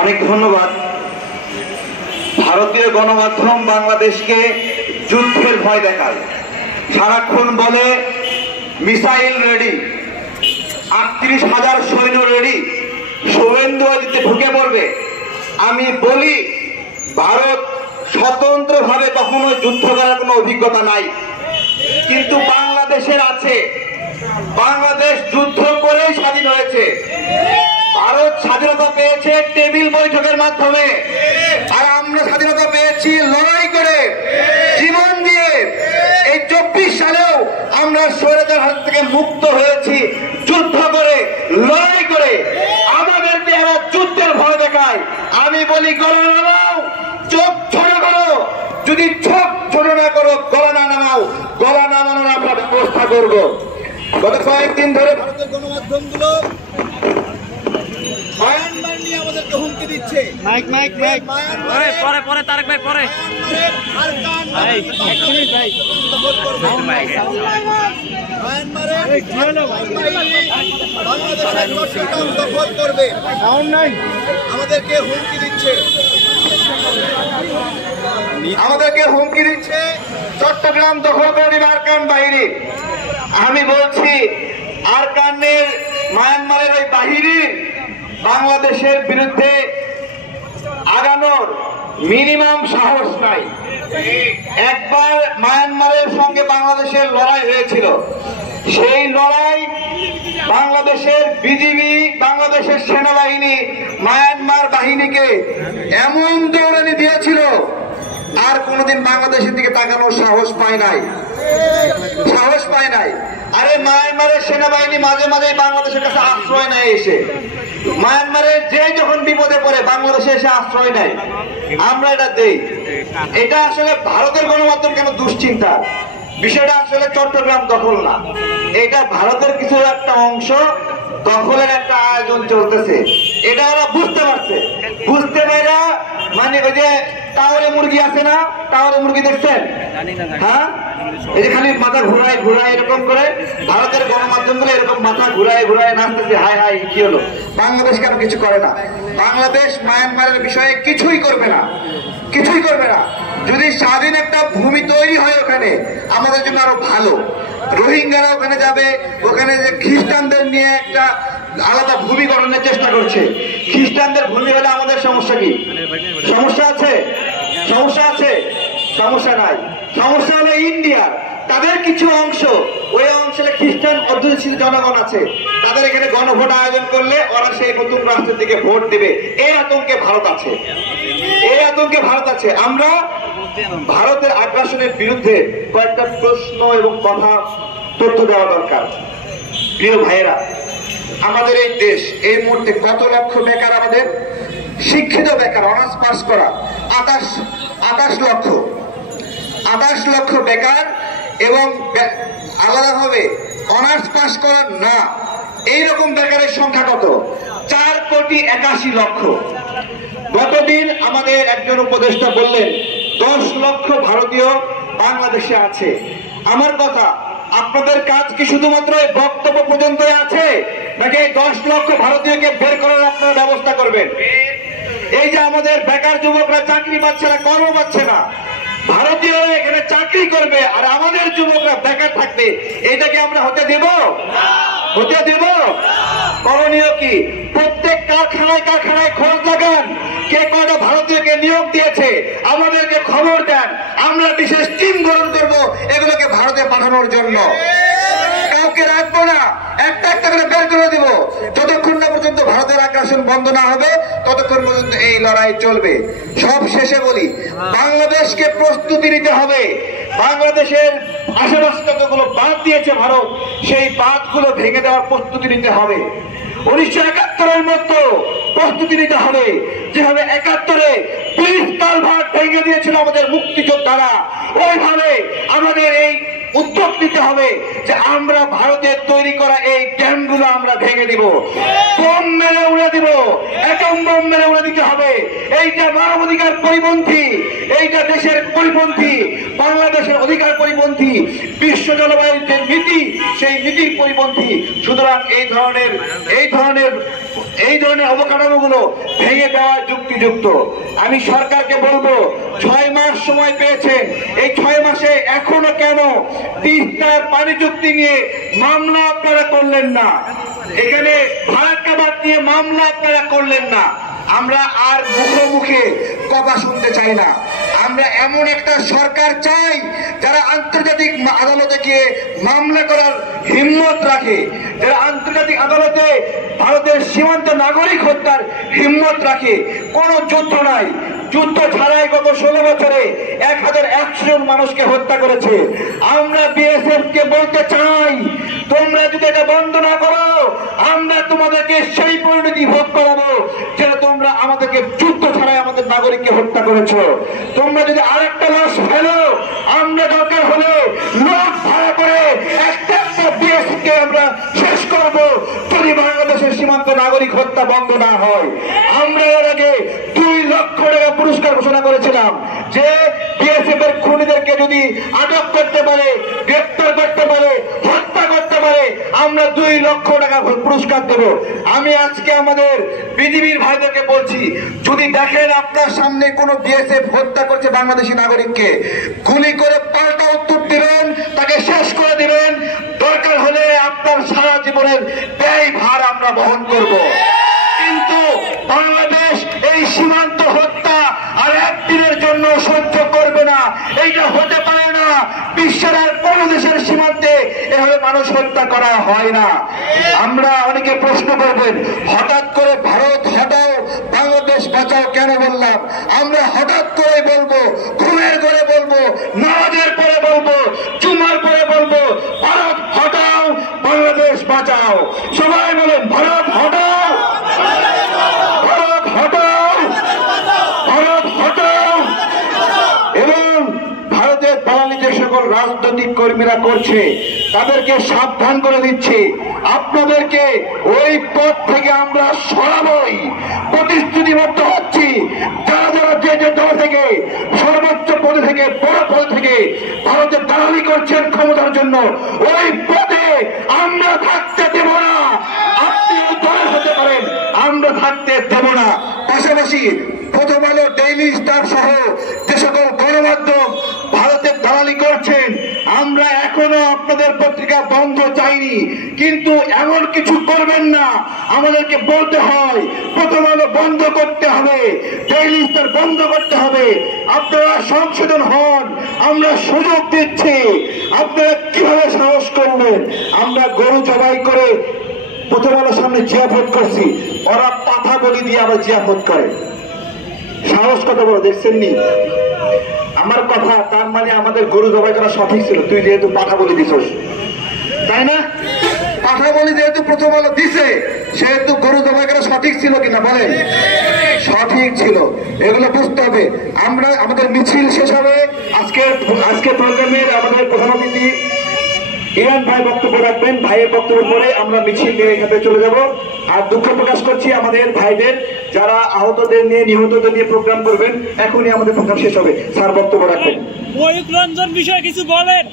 অনেক ধন্যবাদ। ভারতীয় গণমাধ্যম বাংলাদেশকে যুদ্ধের ভয় দেখায়, সারাক্ষণ বলে মিসাইল রেডি, 38,000 সৈন্য রেডি, শুভেন্দু অধিকারী ঢুকে পড়বে। আমি বলি, ভারত স্বতন্ত্রভাবে কখনো যুদ্ধ করার কোনো অভিজ্ঞতা নাই, কিন্তু বাংলাদেশের আছে। বাংলাদেশ যুদ্ধ করেই স্বাধীন হয়েছে। ভারত স্বাধীনতা পেয়েছে টেবিল বৈঠকের মাধ্যমে, আর আমরা স্বাধীনতা পেয়েছি লড়াই করে, জীবন দিয়ে। এই 24 সালেও আমরা স্বৈরাচার হাত থেকে মুক্ত হয়েছি যুদ্ধ করে, লড়াই করে। আমাদেরকে এরা যুদ্ধের ভয় দেখায়। আমি বলি, গলা নামাও, চোখ ছোট করো। যদি চোখ ছোট না করো, গলা না নামাও, গলা নামানোর আমরা ব্যবস্থা করব। গত কয়েকদিন ধরে ভারতের গণমাধ্যমগুলো মায়ানমার নিয়ে আমাদেরকে হুমকি দিচ্ছে। পরে তারেক ভাই পরে দখল করবে, আমাদেরকে হুমকি দিচ্ছে। চট্টগ্রাম দখল করে দিবে আরাকান বাহিনী। আমি বলছি, আরাকানের মায়ানমারের ওই বাহিনীর বাংলাদেশের বিরুদ্ধে আগানোর মিনিমাম সাহস নাই। একবার মায়ানমারের সঙ্গে বাংলাদেশের লড়াই হয়েছিল। সেই লড়াই বাংলাদেশের বিজিবি, বাংলাদেশের সেনাবাহিনী মায়ানমার বাহিনীকে এমন দৌড়ানি দিয়েছিল, আর কোনোদিন বাংলাদেশের দিকে তাকানোর সাহস পায় নাই। আরে মায়ানমারের সেনাবাহিনী মাঝে মাঝে বাংলাদেশের কাছে আশ্রয় নেয়। এসে মায়ানমারের যে যখন বিপদে পড়ে বাংলাদেশে এসে আশ্রয় নেয়, আমরা এটা দেই। এটা আসলে ভারতের গণমাধ্যম কেন দুশ্চিন্তা। বিষয়টা আসলে চট্টগ্রাম দখল না, এটা ভারতের কিছু একটা অংশ দখলের একটা আয়োজন চলতেছে। এটা ওরা বুঝতে পারছে। বুঝতে পারা মানে ওই যে টাওয়ারে মুরগি আছে না, টাওয়ারে মুরগি দেখছেন? হ্যাঁ, এই যে খালি মাথা ঘুরায় এরকম করে ভারতের গণমাধ্যম গুলো এরকম মাথা ঘুরায় নাচতেছে। হাই হাই, কি হলো? বাংলাদেশ কেন কিছু করে না? বাংলাদেশ মায়ানমারের বিষয়ে কিছুই করবে না। যদি স্বাধীন একটা ভূমি তৈরি হয় ওখানে, আমাদের জন্য আরো ভালো। রোহিঙ্গারা ওখানে যাবে, ওখানে যে খ্রিস্টানদের নিয়ে একটা আলাদা ভূমি গঠনের চেষ্টা করছে। খ্রিস্টানদের ভূমি হলে আমাদের সমস্যা কি? সমস্যা আছে? সমস্যা নাই। সমস্যা হলো ইন্ডিয়ার, তাদের কিছু অংশ, ওই অঞ্চলে খ্রিস্টান অধ্যুষিত জনগণ আছে, তাদের এখানে গণভোট আয়োজন করলে ওরা সেই নতুন রাষ্ট্রের দিকে ভোট দিবে। এই আতঙ্কে ভারত আছে। আমরা ভারতের আগ্রাসনের বিরুদ্ধে কয়েকটা প্রশ্ন এবং তথ্য দেওয়া দরকার। প্রিয় ভাইয়েরা, আমাদের এই দেশ এই মুহূর্তে কত লক্ষ বেকার? আমাদের শিক্ষিত বেকার, অনার্স পাস করা 28 লক্ষ বেকার, এবং আলাদাভাবে অনার্স পাস করার না এইরকম বেকারের সংখ্যা কত? 4,81,00,000। গতদিন আমাদের একজন উপদেষ্টা বললেন 10 লক্ষ ভারতীয় বাংলাদেশে আছে। আমার কথা, আপনাদের কাজ কি শুধুমাত্র এই বক্তব্য পর্যন্তই আছে, নাকি এই 10 লক্ষ ভারতীয়কে বের করার আপনারা ব্যবস্থা করবেন? এই যে আমাদের বেকার যুবকরা চাকরি পাচ্ছে না, কর্ম পাচ্ছে না, ভারতীয়রা এখানে চাকরি করবে আর আমাদের যুবকরা বেকার থাকবে, এটাকে আমরা হতে দেব? করণীয় কি? প্রত্যেক কারখানায় খোঁজ লাগান, কে কয়টা ভারতীয়কে নিয়োগ দিয়েছে, আমাদেরকে খবর দেন। আমরা বিশেষ টিম গঠন করব এগুলোকে ভারতে পাঠানোর জন্য। কাউকে রাখবো না, একটা করে বের করে দিব। যতক্ষণ না পর্যন্ত ভারতের আগ্রাসন বন্ধ না হবে, ততক্ষণ পর্যন্ত এই লড়াই চলবে। সব শেষে বলি, বাংলাদেশকে প্রস্তুতি নিতে হবে। বাংলাদেশের আশেপাশে যতগুলো বাঁধ দিয়েছে ভারত, সেই বাঁধগুলো ভেঙে দেওয়ার প্রস্তুতি নিতে হবে। 1971-এর মতো প্রস্তুতি নিতে হবে, যেভাবে 71-এ 20 কালভার্ট ভেঙে দিয়েছিল আমাদের মুক্তিযোদ্ধারা, ওইভাবে আমাদের এই উদ্যোগ নিতে হবে যে আমরা ভারতের তৈরি করা এই ড্যামগুলো আমরা ভেঙে দিব। বোম মেরে উড়ে দিব, অ্যাটম বোম মেরে উড়ে দিতে হবে। এইটা মানবাধিকার পরিপন্থী, এইটা দেশের পরিপন্থী, বাংলাদেশের অধিকার পরিপন্থী, বিশ্ব জলবায়ুর যে নীতি সেই নীতির পরিপন্থী। সুতরাং এই ধরনের অবকাঠামোগুলো ভেঙে দেওয়া যুক্তিযুক্ত। আমি সরকারকে বলবো 6 মাস সময় পেয়েছেন, এই 6 মাসে এখনো কেন তিস্তার পানি চুক্তি নিয়ে মামলা আপনারা করলেন না? এখানে ফারাক্কাবাদ নিয়ে মামলা আপনারা করলেন না? আমরা আর মুখে কথা শুনতে চাই না। আমরা এমন একটা সরকার চাই যারা আন্তর্জাতিক আদালতে গিয়ে মামলা করার হিম্মত রাখে, যারা আন্তর্জাতিক আদালতে ভারতের সীমান্ত নাগরিক হত্যার হিম্মত রাখে। কোনো যুদ্ধ নাই, যুদ্ধ ছাড়াই গত 16 বছরে 1100 জন মানুষকে হত্যা করেছে। আমরা বিএসএফ কে বলতে চাই, তোমরা যদি এটা বন্ধ না করো, আমরা তোমাদেরকে সেই পরিণতি ভোগ করাবো যেটা তোমরা আমাদেরকে যুদ্ধ ছাড়াই আমাদের নাগরিককে হত্যা করেছো। তোমরা যদি আরেকটা লাশ ফেলো, আমরা দরকার হলে লোক ভাড়া করে একটা বিএসএফ কে আমরা শেষ করব যদি বাংলাদেশের সীমান্ত নাগরিক হত্যা বন্ধ না হয়। আমরা এর আগে 2 লক্ষ টাকা পুরস্কার ঘোষণা করেছিলাম যে বিএসএফ এর খুনিদেরকে যদি আটক করতে পারে, গ্রেপ্তার করতে পারে, হত্যা করতে পারে, আমরা 2 লক্ষ টাকা পুরস্কার দেব। আমি আজকে আমাদের বিজিবির ভাইদেরকে বলছি, যদি দেখেন আপনার সামনে কোনো বিএসএফ হত্যা করছে বাংলাদেশি নাগরিককে, গুলি করে পাল্টা উত্তর দিবেন, তাকে শেষ করে দিবেন। দরকার হলে আপনার সারা জীবনের ব্যয় ভার আমরা বহন করব। কিন্তু বাংলাদেশ এই সীমান্ত হত্যা আর একদিনের জন্য সহ্য করবে না। এইটা হতে পারে না। বিশ্বের আর কোন দেশের সীমান্তে এভাবে মানুষ হত্যা করা হয় না। আমরা অনেকে প্রশ্ন করবেন, হঠাৎ করে ভারত হটাও বাংলাদেশ বাঁচাও কেন বললাম? আমরা হঠাৎ করে বলবো, ঘুমের করে বলবো, নামাজের পরে বলবো, জুমার পরে বলবো, ভারত হটাও বাংলাদেশ বাঁচাও। সবাই বলেন, ভারত হটাও, ভারত হটাও, ভারত হটাও। এবং ভারতের দালালি যে সকল রাজনৈতিক কর্মীরা করছে তাদেরকে সাবধান করে দিচ্ছি, আপনাদেরকে ওই পথ থেকে আমরা সরাবই, প্রতিশ্রুতিবদ্ধ হচ্ছি। যারা যারা যে দল থেকে সর্বোচ্চ পদে থেকে বড় পদ থেকে ভারতের দালালি করছেন ক্ষমতার জন্য, ওই পদে আমরা থাকতে দেব না। আপনি দল হতে পারেন, আমরা থাকতে দেব না। পাশাপাশি প্রথম আলো, ডেইলি স্টার সহ যে সকল গণমাধ্যম ভারতের দালালি করছেন, আমরা এখনো আপনাদের পত্রিকা বন্ধ চাইনি, কিন্তু এমন কিছু করবেন না আমাদেরকে বলতে হয়। প্রথম আলো বন্ধ করতে হবে, ডেইলি স্টার বন্ধ করতে হবে। আপনারা সংশোধন হন, আমরা সুযোগ দিচ্ছি। আপনারা কিভাবে সাহস করবেন? আমরা গরু জবাই করে প্রথম আলোর সামনে জিয়াফত করছি, ওরা পাঠা বলি দিয়ে আবার জিয়াফত করে। সাহস কত বড় দেখছেন নি? আমার কথা, তার মানে আমাদের গরু জবাই করা সঠিক ছিল। তুই যেহেতু পাঠা বলি দিছস, তাই না? পাঠা বলি যেহেতু প্রথম আলো দিছে, সেহেতু গরু জবাই করা সঠিক ছিল কিনা বলেন? সঠিক ছিল। এগুলো বুঝতে হবে। আমরা আমাদের মিছিল শেষ হবে। আজকে প্রোগ্রামের আমাদের প্রধান অতিথি ইরান ভাই বক্তব্য রাখবেন। ভাইয়ের বক্তব্য পরে আমরা মিছিল নিয়ে এখানে চলে যাব। আর দুঃখ প্রকাশ করছি আমাদের ভাইদের, যারা আহতদের নিয়ে, নিহতদের নিয়ে প্রোগ্রাম করবেন। এখনই আমাদের প্রোগ্রাম শেষ হবে। স্যার বক্তব্য রাখবেন। ময়ূক রঞ্জন বিষয়ে কিছু বলেন।